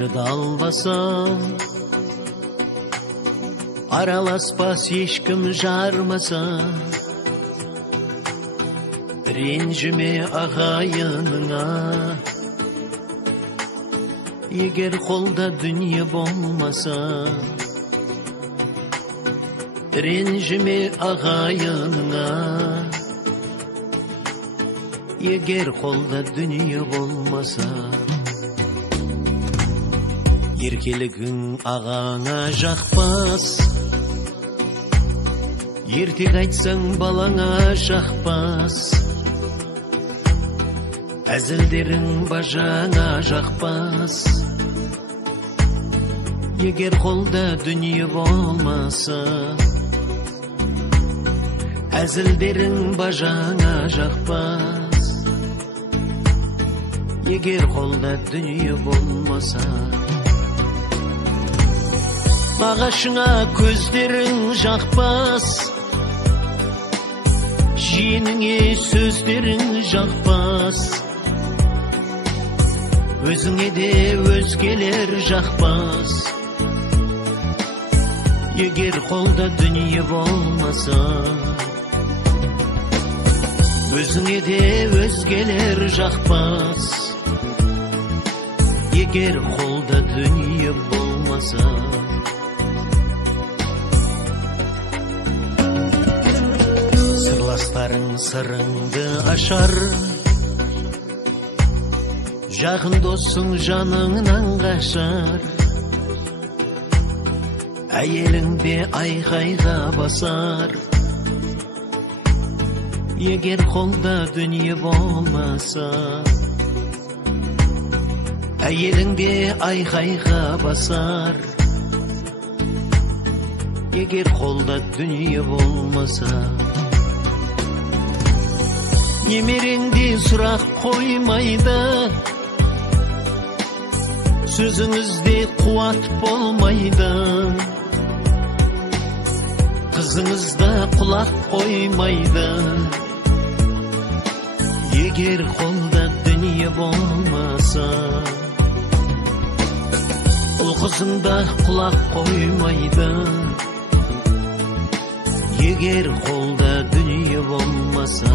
Сырды албасам, араласпас ешкім жармаса, ренжіме ағайыныңа. Егер қолда дүние болмаса, ренжіме ағайыныңа. Егер қолда дүние болмаса, еркелігің ағаңа жақпас, ертек айтсаң балаңа жақпас, әзілдерің бажаңа жақпас. Егер қолда дүние болмаса, әзілдерің бажаңа жақпас. Егер қолда дүние болмаса, ағашыңа көздерің жақпас, жиеніңе сөздерің жақпас, өзіңе де өзгелер жақпас. Егер қолда дүние болмаса, өзіңе де өзгелер жақпас. Егер қолда дүние болмаса, сырластарың сырыңды ашар, жақын досың жаныңнан қашар. Әйеліңде айқайға басар, егер қолда дүние болмаса. Әйеліңде айқайға басар, егер қолда дүние болмаса. Немереңде сұрақ қоймайды, сөзіңізде қуат болмайды. Қызыңызда құлақ қоймайды, егер қолда дүние болмаса. Ұл қызыңда құлақ қоймайды, егер қолда дүние болмаса.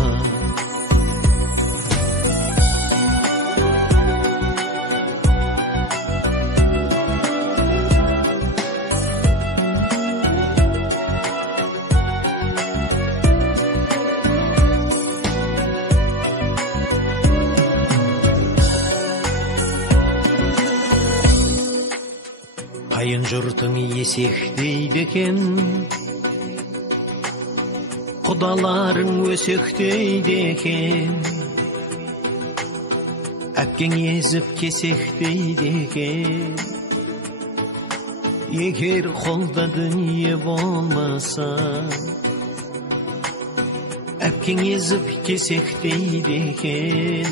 Қайын жұртың есектейді екен, құдаларың өсектейді екен. Әпкең езіп кесектейді екен, егер қолда дүние болмаса. Әпкең езіп кесектейді екен,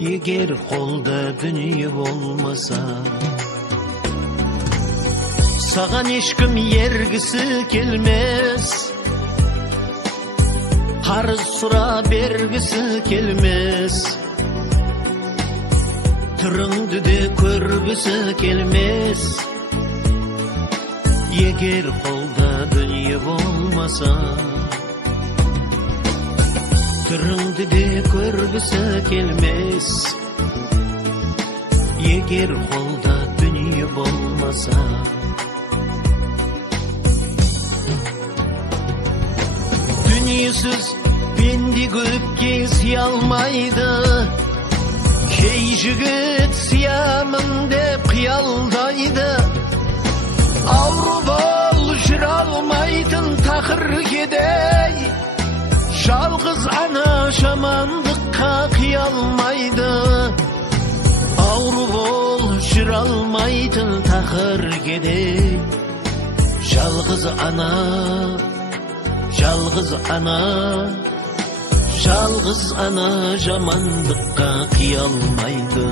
егер қолда дүние болмаса. Саған ешкім ергісі келмес, қарыз сұра бергісі келмес. Түріңді де көргісі келмес, егер қолда дүние болмаса. Түріңді де көргісі келмес, егер қолда дүние болмаса. Дүниесіз пенде көпке сыя алмайды, кей жігіт сиямын деп қиялдайды. Ауру бол жүре алмайтын тақыр кедей, жалғыз ана жамандыққа қия алмайды. Ауру бол жүре алмайтын тақыр кедей, жалғыз ана, жалғыз ана, жалғыз ана жамандыққа қия алмайды.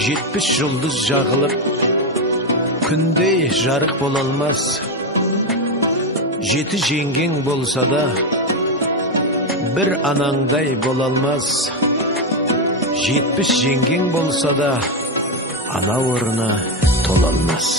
70 жұлдыз жағылып, күндей жарық бола алмас. 7 жеңгең болса да, bir anаңдай болалмас. 70 жеңгең болса да, ана орны толалмас.